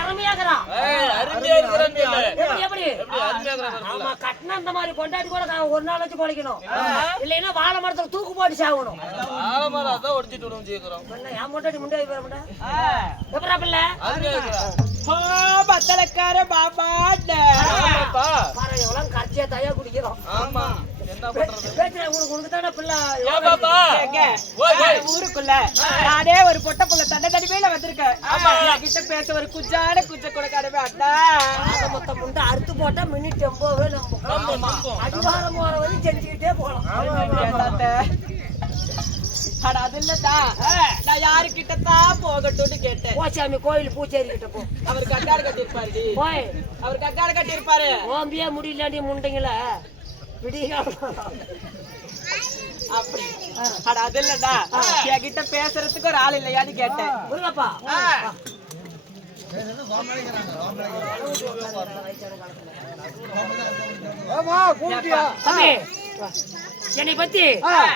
இறமையாக்குறான். எப்படி எப்படி? எப்படி அருமையா இருக்கிறேன்னு சொல்லு. ஆமா கட்டினா இந்த மாதிரி கொண்டாடி கூட ஒரு நாள் வச்சு பொழைக்கணும். இல்லைன்னா வாழை மரத்துல தூக்கு போட்டு சாகணும். என் முன்னாடி முன்னாடி எப்படா பிள்ளை? பத்தலக்கார எவ்வளவு கரைச்சியா தயா குடிக்கிறோம். ஆமா. தானே. ஊருக்குள்ள நானே ஒரு பொட்ட புள்ள தண்டை தடிமையில வந்திருக்கேன். கிட்ட பேச ஒரு குஜான குஜ கொடுக்காரவே அண்ணா ஆக மொத்தம் முண்டை அறுத்து போட்டா மினிட் எம்போவே நம்ம. அடிவாரம் போற வரையும் செஞ்சுக்கிட்டே போகலாம்? அட அது நான் யாரு கிட்டத்தான் போகட்டும்னு கேட்டேன். போச்சாமி கோயில் பூச்சேரி கிட்ட போ. அவர் கட்டாடு கட்டியிருப்பாரு. போய். அவர் கட்டாடு கட்டியிருப்பாரு. ஓம்பியே முடியலாண்டி முண்டைங்கள. விடிய அப்படி அட அது இல்லடா. என்கிட்ட பேசுறதுக்கு ஒரு ஆள் இல்லையான்னு கேட்டேன். முருகப்பா. என்னை பத்தி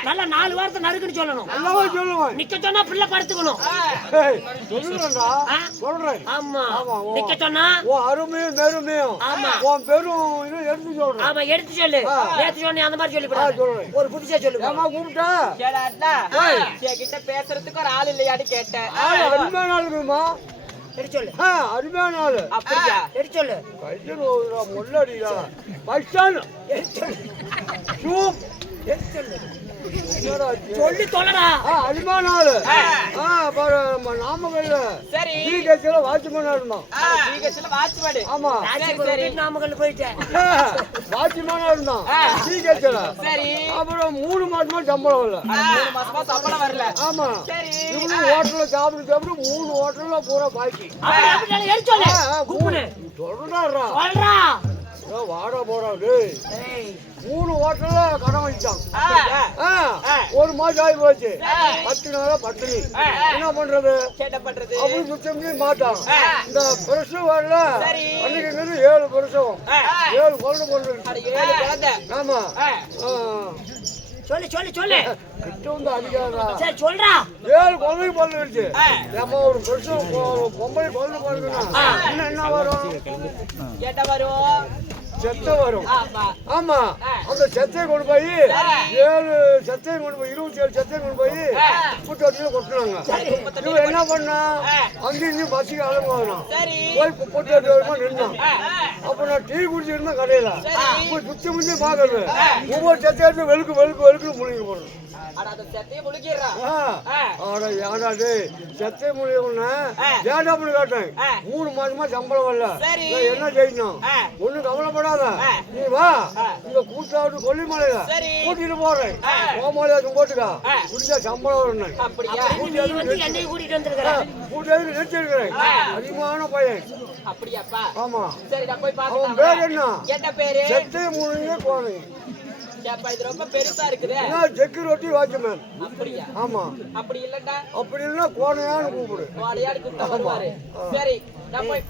நல்ல நாலு வாரத்தை நறுக்குன்னு சொல்லணும். சொல்லுவேன். நிக்க சொன்னா பிள்ளை படுத்துக்கணும்? சொல்றேன். ஆமா. நிக்க சொன்னா? உன் அருமையும் பெருமையும் ஆமா. உன் பெரும் இது எடுத்து சொல்றேன். ஆமா எடுத்து சொல்லு. நேத்து சொன்னி அந்த மாதிரி சொல்லி. ஒரு புடிச்சா சொல்லு ஏமா கூப்பிட்டா? ஏடா அண்ணா? என்கிட்ட பேசுறதுக்கு ஒரு ஆள் இல்லையான்னு கேட்டேன். அருமையான எடுத்து சொல்லு. அருமையான நாள் அப்படியா? எடுத்து சொல்லு. கையில் ஓடுறா முள்ளடிடா. பஸ் ஸ்டாண்ட் சொல்லு ஆ அருமையான நாள் ஆ பாரு நம்ம நாமக்கல்ல சரி. டீ கட்சியில வாட்ச்மேனா இருந்தான் ஜிஹெச்ல வாட்ச்மேன். ஆமா. நாமக்கல் போயிட்டேன். வாட்ச்மேனா இருந்தான் டீ கட்சியில சரி. அப்புறம் மூணு மாசமா சம்பளம் இல்லை மூணு மாசமா சம்பளம் வரல. ஆமா. சரி. இவனு ஹோட்டல்ல சாப்பிட்டு சாப்பிட்டு மூணு ஹோட்டல்ல பூரா பாக்கி. வாடா ஏய். மூணு ஹோட்டல்ல கடன்? ஆ, ஒரு மாசம் ஆகி போச்சு. பத்து நாளா பட்டினி. என்ன பண்றது? என்ன பண்றது. அப்படி சுத்தம் மாட்டான். இந்த பிரசவம் வரல. அன்னைக்கு ஏழு பிரசவம் ஏழு குழந்தை குழந்தை. ஆமா. சொல்லு சொல்லு சொல்லு. கிட்ட வந்து சரி சொல்றா. ஏழு குழந்தை பிறந்துருச்சு. ஏமா ஒரு பொ- பொம்பளை குழந்தை இன்னும் என்ன வரும்? என்ன வரும்? செத்த வரும். ஆமா. அந்த செத்தையை கொண்டு போய் ஏழு செத்தையை கொண்டு போய் இருபத்தி ஏழு செத்தையை கொண்டு போய் குட்டோட்டியில கொட்டினாங்க. இவன் என்ன பண்ணா? அங்கேயும் பஸ்ஸுக்கு சரி. போய் பொட்டு வருமா நின்னான். அப்ப நான் டீ குடிச்சிருந்தேன் கடையில. போய் சுத்தி முந்தி பாக்குறது ஒவ்வொரு செத்தையை எடுத்து வெளுக்கு வெளுக்கு வெளுக்கு முழுங்கி டேய் செத்தை முடியும்னா ஏன்டாப்னு கேட்டேன் மூணு மாசமா சம்பளம் வரல. என்ன செய்யணும்? ஆ. ஒண்ணும் கவலைப்படாத நீ வா. இந்த கூட்டாட்டு கொல்லிமலையில சரி. கூட்டிட்டு போறேன். கோமாளியாச்சும் போட்டுக்கா முடிஞ்சா சம்பளம் வரணும். கூட்டிட்டு வந்திருக்கிற கூட்டாட்டு நிறுத்திருக்கிறேன் அதிகமான பையன். அப்படியாப்பா? ஆமா. சரி நான் போய் அவன் பேர் என்ன? என்ன பேரு? செத்தை பெருசா இருக்குதே. நான் செக்யூரிட்டி வாட்ச்மேன். அப்படியா? ஆமா. அப்படி இல்லடா அப்படி இல்லைன்னா கோணையான்னு கூப்பிடு. வாழையாடு கூப்பிட்டா வருவாரு. சரி நான் போய்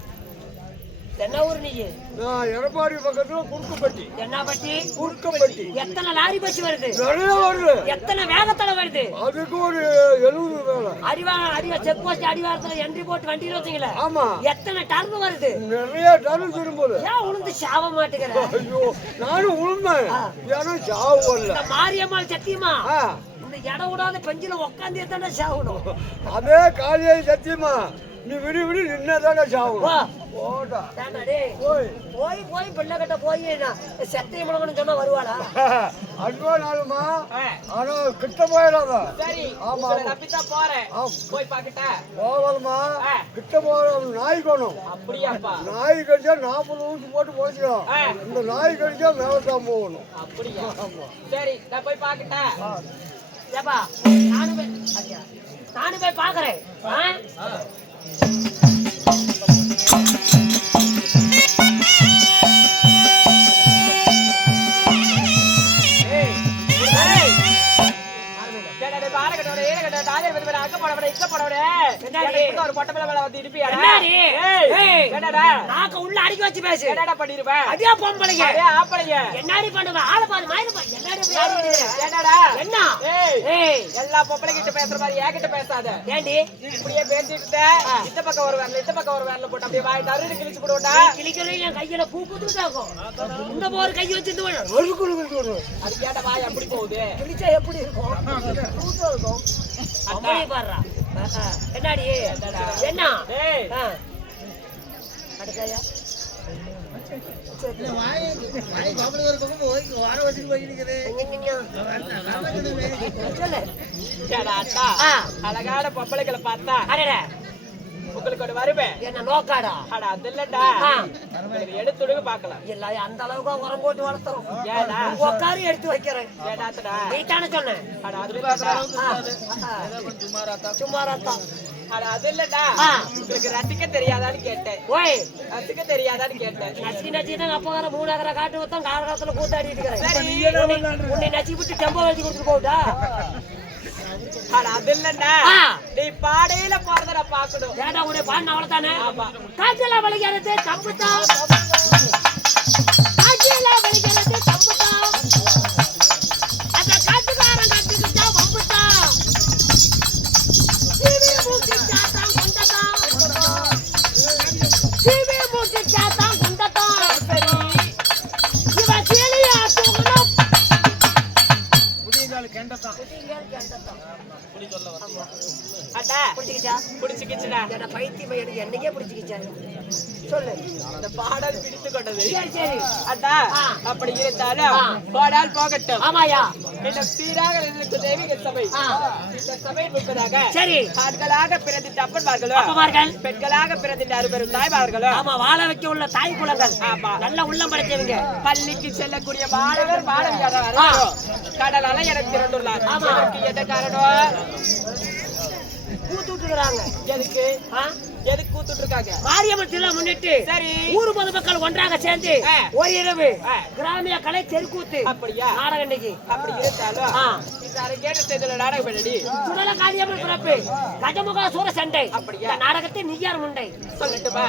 என்ன ஊர் நீ நான் எடப்பாடி பக்கத்துல குறுக்குப்பட்டி. என்ன பட்டி குறுக்கப்பட்டி. எத்தனை லாரி பஸ் வருது? நிறைய வருது. எத்தனை வேகத்துல வருது? அதுக்கு ஒரு எழுபது வேலை. அடிவாரம் அடிவா செக் போஸ்ட் அடிவாரத்துல என்ட்ரி போட்டு வண்டியில வச்சீங்களே? ஆமா. எத்தனை டர்ன் வருது? நிறைய டன் திரும்புது ஏன் உளுந்து சாவ மாட்டேங்கிற ஐயோ நானும் உளுந்தேன். ஏன்னா சாவு வரல மாரியம்மாள் சத்தியமா? இந்த இடம் விடாத பெஞ்சில உட்காந்து தானே சாகணும் அதே காலியை சத்தியமா. நீ விடி விடி நின்னதானே சாவு. வா. போடா. போய். போய் போய் பிள்ளை கட்ட போய் நான் செத்தைய முடங்கன்னு சொன்னா வருவாளா? அல்வா நாளுமா? ஆனா கிட்ட போயிடாத. சரி ஆமா. நம்பித்தான் போறேன். போய் பாக்கட்டா. கிட்ட போகிற நாய் கொணும். அப்படியாப்பா. நாய் கடிச்சா நாற்பது ஊசி போட்டு போச்சுக்கலாம் ஆ. இந்த நாய் கடிச்சா மேலத்தான் போகணும். அப்படியா? ஆமா. சரி நான் போய் பாக்கட்டா ஏப்பா நானும் போய் நானும் போய் பாக்குறேன் あっ! அக்க இக்க. என்னடி? எனக்கு ஒரு பொட்டை மேல வந்து இடிப்பியாடா என்னடி? ஏய், ஏய். என்னடா? நாக்க உள்ள அடிக்க வச்சு பேசு. என்னடா பண்ணிருவ அடியா பொம்பளைங்க. அதே ஆப்பளைங்க என்னடி பண்ணுவ? ஆள பாரு மயில பாரு. என்னடி இப்படி ஆடிக்கிட்டு? என்னடா? என்ன? ஏய் ஏய். எல்லா பொம்பளை கிட்ட பேசுற மாதிரி என்கிட்ட பேசாத. ஏண்டி? இப்படியே பேசிட்டு இருந்த, இந்த பக்கம் ஒரு வரல இந்த பக்கம் ஒரு வரல போட்டு அப்படியே வாய் தருன்னு கிழிச்சு போடுவோம்டா. கிளிக்கிறேன் என் கையில பூ புத்துட்டாக்கும் இந்த போற கை வச்சிருந்து அது கேட்ட வாய் அப்படி போகுது? கிழிச்சா எப்படி இருக்கும்? பூத்து இருக்கும் அப்படியே பாடுறா என்னடி? என்ன. அடுத்தாயா. அழகான பொம்பளைகளை பார்த்தா. அடடே. உங்களுக்கு வருவேன். என்ன நோக்காடா? அட அது இல்லடா. ஆ. உங்களுக்கு எடுத்துடுங்க பாக்கலாம் இல்ல அந்த அளவுக்கு உரம் போட்டு வளர்த்துறோம். ஏடா. உட்காரு எடுத்து வைக்கிறேன். ஏடாத்தடா நீ தானே சொன்னேன். அட அது இல்லடா. அட அது. உங்களுக்கு ரசிக்க தெரியாதான்னு கேட்டேன். ஓய். ரசிக்க தெரியாதான்னு கேட்டேன். தான் அப்பா வர மூணு ஏக்கரை காட்டு மொத்தம் காலகாலத்துல கூத்தாடிட்டு இருக்கிறேன். சரி உன்னை- நச்சி விட்டு டெம்போ எழுதி கொடுத்துட்டு போட்டா அட அது இல்லடா ஆ. நீ பாடையில போறத பாக்கணும். ஏடா உடைய பாடின அவ்வளவுதானே. காய்ச்சல வலிக்கிறது தம்புதான் காய்ச்சல வலிக்கிறது சொல்லு. இந்த பாடல் பிடித்து கொண்டது. சரி சரி. அடா ஆ. அப்படி இருந்தாலும். பாடால் போகட்டும். ஆமாயா இந்த சீராக இருக்கும் தெய்வீக சபை. ஆ. இந்த சபை முப்பதாக சரி. ஆண்களாக பிறந்திட்ட அப்பன்மார்களும் அப்பமார்கள் பெண்களாக பிறந்திட்ட அறுபெரும் தாய்மார்களும் ஆமா வாழ வைக்க உள்ள தாய் குலங்கள். ஆமா. நல்ல உள்ளம் படைச்சவங்க பள்ளிக்கு செல்லக்கூடிய மாணவர் மாணவியாக கடல் அலை என ஆமா. என்ன காரணம்? கூத்து விட்டுக்கிறாங்க எதுக்கு? எதுக்கு கூத்துட்டு இருக்காங்க மாரியம்மன் திருவிழா முன்னிட்டு சரி. ஊர் பொதுமக்கள் ஒன்றாக சேர்ந்து. ஒரு இரவு. கிராமிய கலை தெருக்கூத்து அப்படியா? நாடகம் இன்னைக்கு. அப்படி இருந்தாலும் ஆ. இந்த அரங்கேற்ற செய்துள்ள நாடகம் என்னடி சுடல காளியம்மன் பிறப்பு. கஜமுக சூர சண்டை. அப்படியா? நாடகத்தை நீயார் முண்டை. சொல்லட்டுமா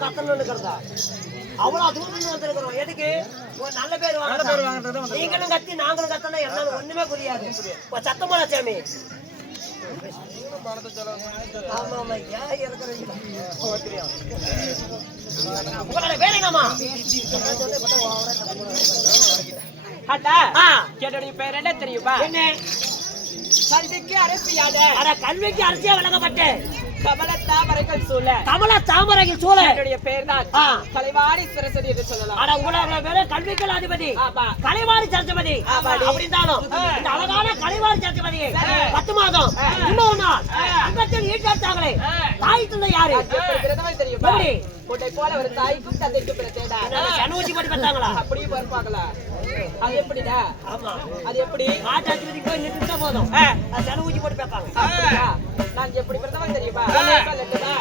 கத்தணும்னு இருக்கிறதா? அவ்வளவு தூரம் வந்திருக்கிறோம் எதுக்கு? ஒரு நல்ல பேர் வாங்க நீங்களும் கத்தி நாங்களும் கத்தனா என்னன்னு ஒண்ணுமே புரியாது. ஒரு சத்தம் போட சாமி. ஆமா ஆமா ஏன் இருக்கிறீங்க ஆ, என்னுடைய பேர் என்ன தெரியுமா? என்ன? கல்விக்கு அரசியான அட கல்விக்கு அரசியா விளங்கப்பட்டேன். கமல தாமரைகள் சூழ. கமல தாமரையில் சூழ. என்னுடைய பேர் தான் ஆ. கலைவாணி சரஸ்வதி என்று சொல்லலாம். அட உங்களோட பேரு கல்விக்கல் அதிபதி கலைவாணி சரஸ்வதி. ஆமாடி. அப்படி இருந்தாலும் இந்த அழகான கலைவாணி சரஸ்வதி சரி. பத்து மாதம் இன்னொரு நாள் அங்கத்தில் ஈட்டாச்சாங்களே தாய் தந்தை யாரு? எப்படி பிறந்தவள் தெரியுமா? உன்னை போல ஒரு தாய்க்கும் தந்தைக்கும் பிறந்தேடா சனூசி போட்டு பார்த்தாங்களா அப்படியும் பார்ப்பாங்களா அது எப்படிடா? ஆமா. அது எப்படி? ஆட்டாச்சுபதி போய் போதும். போட்டு பார்ப்பாங்க? நான் எப்படி பிறந்தவள் தெரியுமா? சொல்லட்டுமா?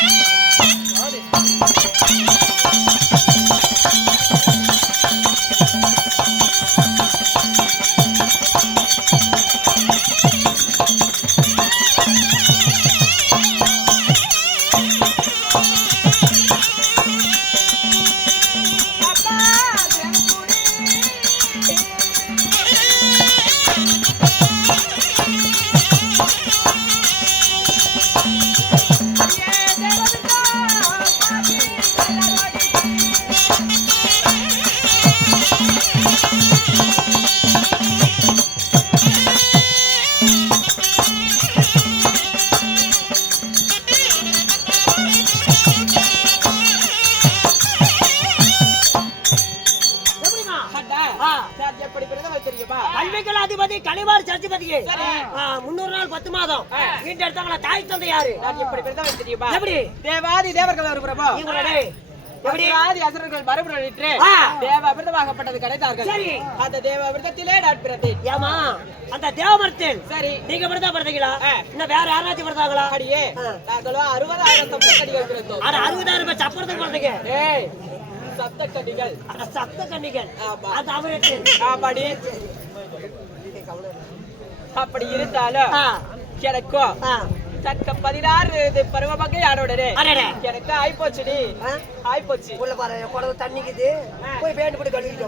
Yeah! கல்விக்கல் அதிபதி கலைவாரி சரஸ்வதிக்கு. சரி. முன்னூறு நாள் பத்து மாதம். வீட்டு எடுத்தாங்களா தாய் தந்தை யாரு? எப்படி பிறந்தவள் தெரியுமா எப்படி? தேவாதி தேவர்கள் ஒரு பிரபு. இவங்களோட எப்படி? எப்படி அசுரர்கள் மறுபடியிற்று ஆ. தேவ விரதமாகப்பட்டது கிடைத்தார்கள். சரி. அந்த தேவ விரதத்திலே நான் பிறந்தேன். ஏமா அந்த தேவமரத்தில் சரி. நீங்க மட்டும் பிறந்தீங்களா. இன்னும் வேற யாராச்சும் பிறந்தாங்களா? அடியே. நாங்களோ அறுபதாயிரம் சப்தக்கடிகள் பிறந்தோம். ஆனா அறுபதாயிரம் ரூபாய் சப்பரத்துக்கு பிறந்தீங்க. ஏய் சப்தக்கடிகள் ஆனா சப்த கண்ணிகள். அது அவரத்தில் ஆமாடி. அப்படி இருந்தாலும் எனக்கும் ஆ தக்க பதினாறு இது பருவமாக ஆனோடனே அடடே. எனக்கு ஆயிப்போச்சுடி? ஆயிப்போச்சு. உள்ள பாரு குடவு தண்ணிக்குது. போய் பேண்ட் போட்டு கழுவிட்டு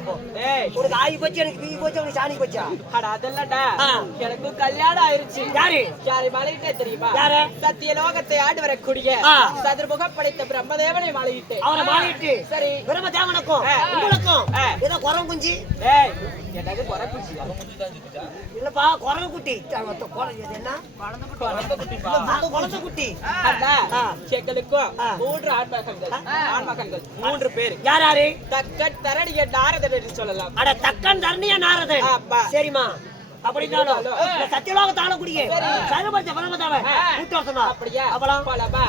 ஏய். உனக்கு ஆகி போச்சு எனக்கு பீ போச்சு உனக்கு சாணி போச்சா? அட அதெல்லாம்டா ஆ. எனக்கு கல்யாணம் ஆயிருச்சு. யாரு? யாரை மலையிட்டே தெரியுமா? யாரு? சத்திய லோகத்தை ஆண்டு வரக்கூடிய. சதுர்முகம் படைத்த பிரம்மதேவனை மலையிட்டேன் அவரை மாறிட்டு சரி. பிரம்ம தேவனுக்கும் ஆ. உங்களுக்கும். ஏதோ குரம் குஞ்சு? ஏய் என்னது குறைக்குச்சியா இல்லப்பா குரங்கு குட்டி. என்ன? குழந்தை அந்த குழந்தை குட்டி. ஆ. மூன்று ஆண்மகன்கள் ஆண்மகன்கள் மூன்று பேர். யார் யாரு? தக்கன் தரணிய நாரதன் என்று சொல்லலாம். அட தக்கன் தரணியா நாரதன்? ஆமா. சரிம்மா. அப்படின்னாலும் இந்த சத்தியலோக பரமதாவ கூட்டு வரணுமா அப்படியா? அப்பலாம். போலாமா?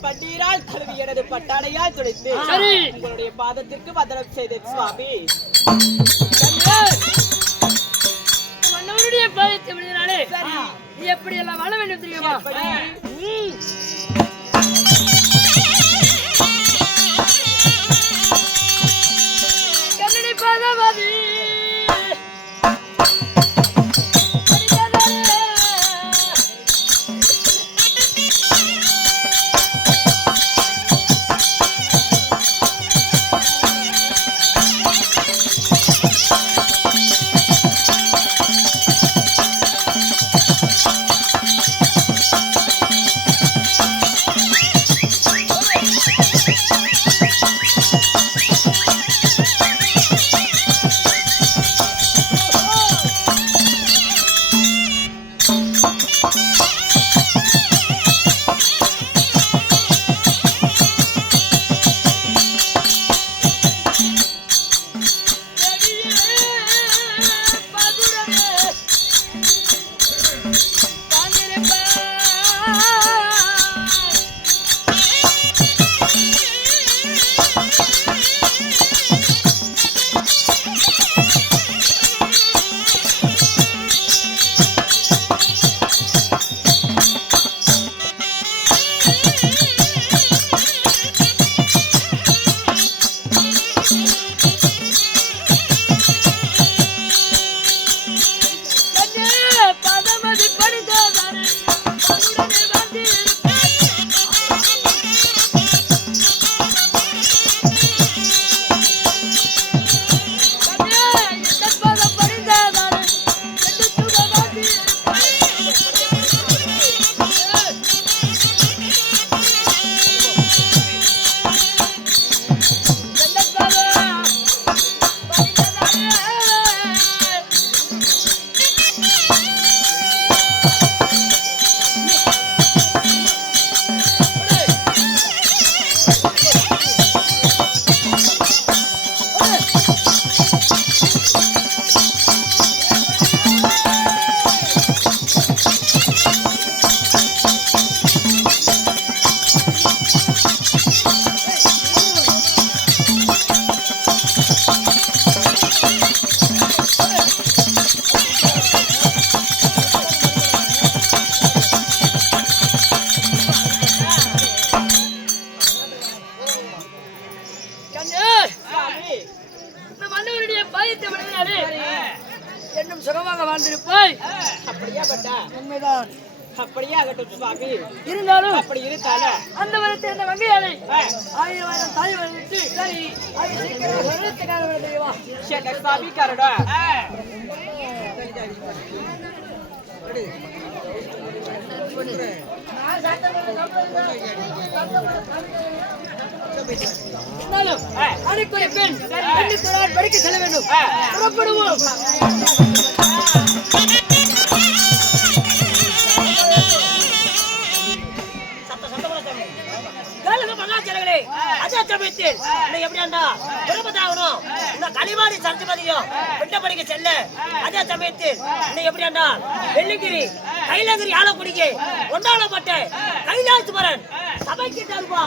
பன்னீரால் கழுவி எனது பட்டாடையால் துடைத்து உங்களுடைய பாதத்திற்கு வதனம் செய்த சுவாமி. மன்னவருடைய பாதத்தை எப்படி எல்லாம் வாழ வேண்டும் தெரியுமா? சரி அது சீக்கிரம் வருடத்துக்காக வேண்டியவா பெண் பெண்ணுக்கு ஒரு படிக்க செல்ல வேண்டும் புறப்படுவோம் கேளுங்க மகாச்சலங்களே. அதே எப்படியாண்டா? விருப்பத்தாகணும். இந்த களிவாடி சரஸ்வதியும் பிண்டபடிக்கு செல்ல அதே சமயத்தில் இன்னும் எப்படியாண்டா? வெள்ளிங்கிரி கைலகிரி ஆலக்குடிக்கு ஒன்றாளப்பட்ட கைலாசுவரன் சபைக்கு தருவா